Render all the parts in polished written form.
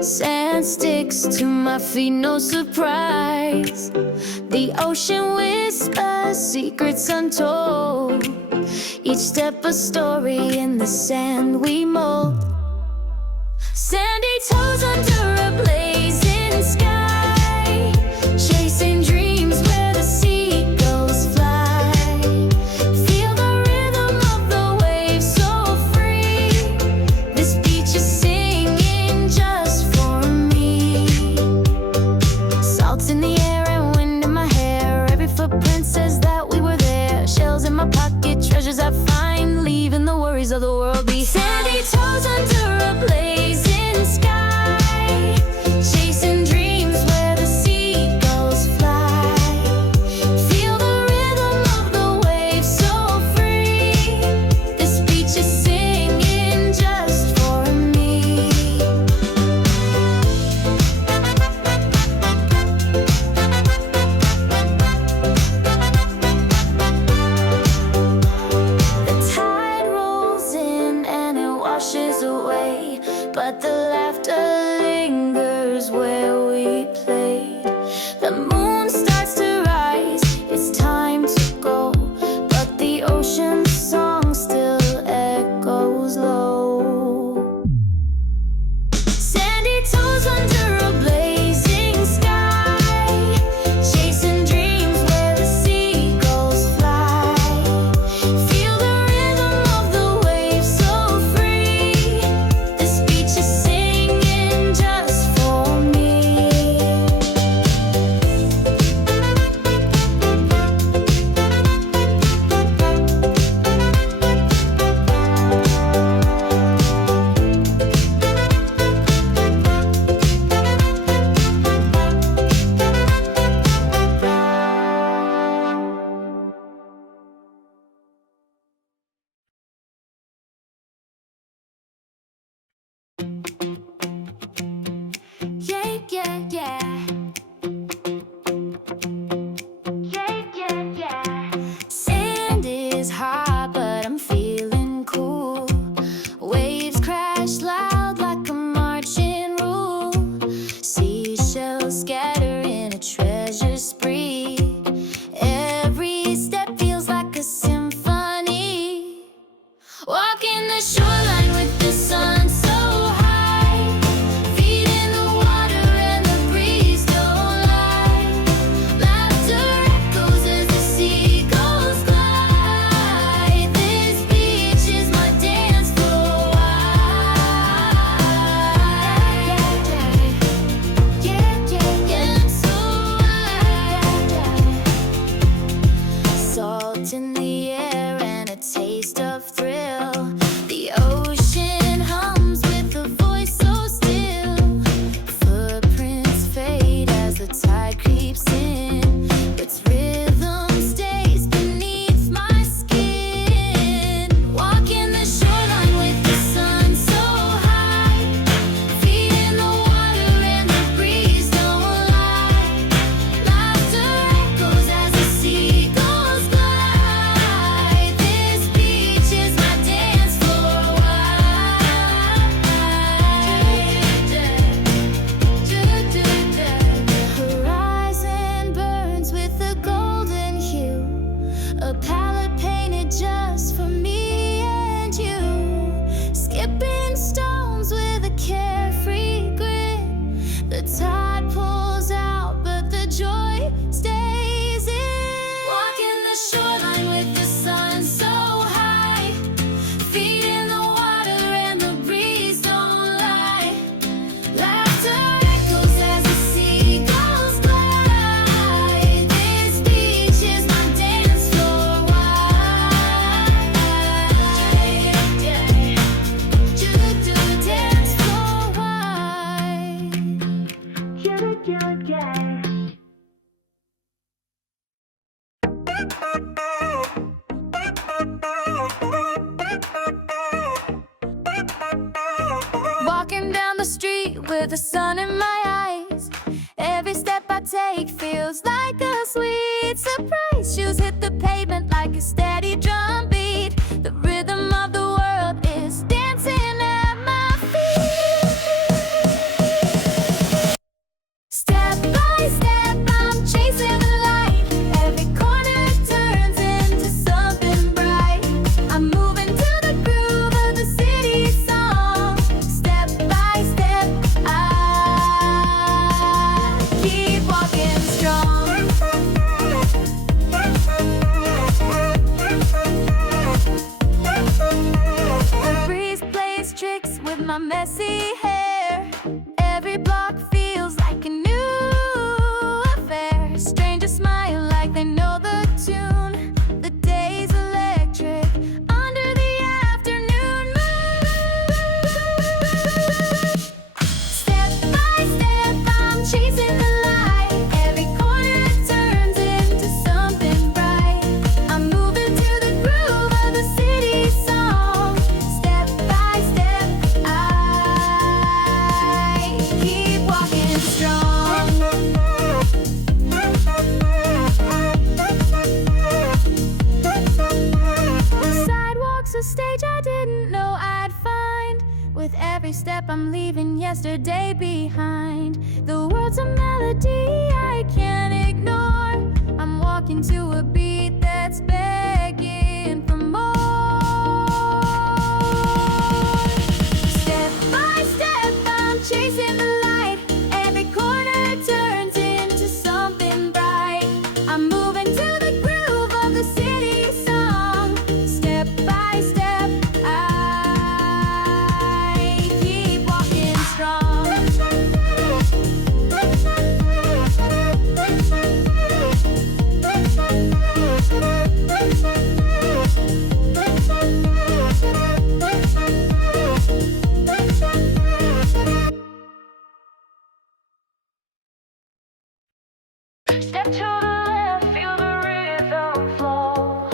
Sand sticks to my feet, no surprise. The ocean whispers secrets untold. Each step a story in the sand we mold. Sandy toes under a blazing sky, chasing dreams where the seagulls fly. Feel the rhythm of the waves so free. This beach is singing just for me. Salt in the air and wind in my hair. Every footprint says that we were there. Shells in my pocket, treasures I find, leaving the worries of the world behind. Sandy toes under a blazing sky, chasing dreams where the seagulls fly. Feel the rhythm of the waves so free. This beach is singing just for me. The tide rolls in and it washes away, but the laughter lingers where we played. The moon starts to rise, it's time to go, but the ocean's song still echoes low. Sandy toes under a blazing sky, chasing dreams where the seagulls fly. Feel the rhythm of the waves so free. This beach is singing just for me. Yeah, yeah, yeah. Yeah, yeah, yeah. Sand is hot, but I'm feeling cool. Waves crash loud like a marching rule. Seashells scatter in a treasure spree. Every step feels like a symphony. Walking the shoreline with the sun so high. Feet in the water and the breeze don't lie. Laughter echoes as the seagulls glide. This beach is my dance floor. Yeah, yeah, yeah, so salt in the air and a taste of thrill. The ocean hums with a voice so still. Footprints fade as the tide creeps in, but rhythm stays beneath my skin. Walking the shoreline with the sun so high. Feet in the water and the breeze don't lie. Laughter echoes as the seagulls glide. This beach is my dance floor. Horizon burns with a golden hue, a palette painted just for me and you. Skipping stones with a carefree grin. The tide pulls out, but the joy stays in. Walking the shoreline with the sun so high. Feet in the water and the breeze don't lie. Laughter echoes as the seagulls glide. This beach is my dance floor. Dance floor wide. Walking down the street with the sun in my eyes. Every step I take feels like a sweet surprise. Shoes hit the pavement like a steady drum beat. The rhythm of the world is dancing at my feet. I'm leaving yesterday behind. The world's a melody I can't ignore. I'm walking to a beat that's begging for more. Step by step, I'm chasing the light. Every corner turns into something bright. I'm moving to the groove of the city song. Step by step, I keep walking strong. Step to the left, feel the rhythm flow.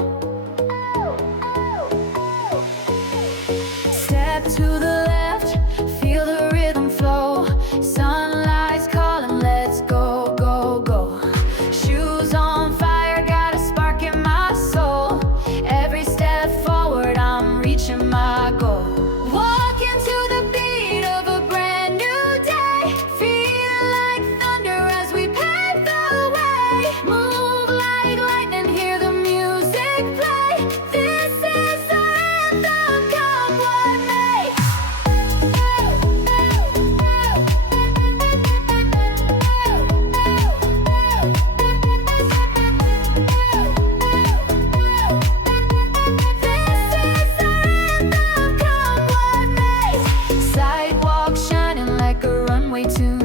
Step to the left, feel the rhythm flow. Sunlight's calling, let's go, go, go. Shoes on fire, got a spark in my soul. Every step forward, I'm reaching my goal. Walking to the beat of a brand new day. Feel like thunder as we pave the way. Move like lightning, hear the music play. This is our anthem, come what may. Sidewalk shining like a runway tune.